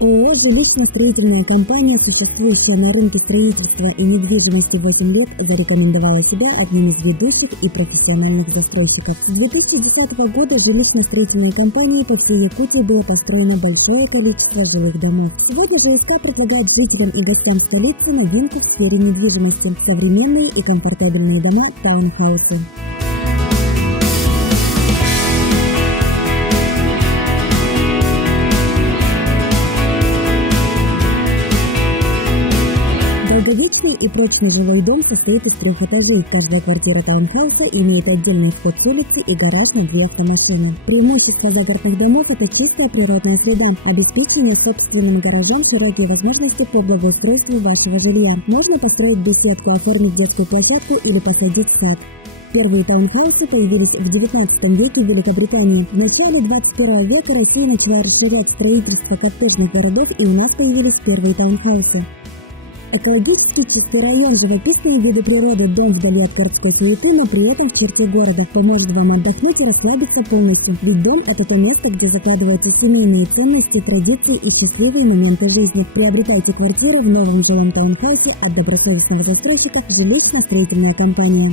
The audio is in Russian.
ООО «Жилищно-строительная компания», существующая на рынке строительства и недвижимости 8 лет, зарекомендовала себя одним из ведущих и профессиональных застройщиков. С 2010 года в жилищно-строительной компании по всей Якутии было построено большое количество жилых домов. Сегодня ЖСК предлагает жителям и гостям столицы новинки в сфере недвижимости – современные и комфортабельные дома таунхаусы. Долговечный и прочный жилой дом состоит из 3 этажей. Каждая квартира таунхауса имеет отдельный вход с улицы и гараж на 2 автомашины. Преимущество загородных домов – это чистая природная среда, обеспечение собственным гаражам, широкие возможности по благоустройству вашего жилья. Можно построить беседку, оформить детскую площадку или посадить сад. Первые таунхаусы появились в 19 веке в Великобритании. В начале 21 века Россия начала расширять строительство коттеджных городов, и у нас появились первые таунхаусы. Экологически чистый район, живописные виды природы, дом вдали от городской суеты, но при этом в черте города поможет вам отдохнуть и расслабиться полностью. Ведь дом – это место, где закладываются семейные ценности, традиции и счастливые моменты жизни. Приобретайте квартиру в новом жилом таунхаусе от добросовестного застройщика «Жилищно-строительная компания».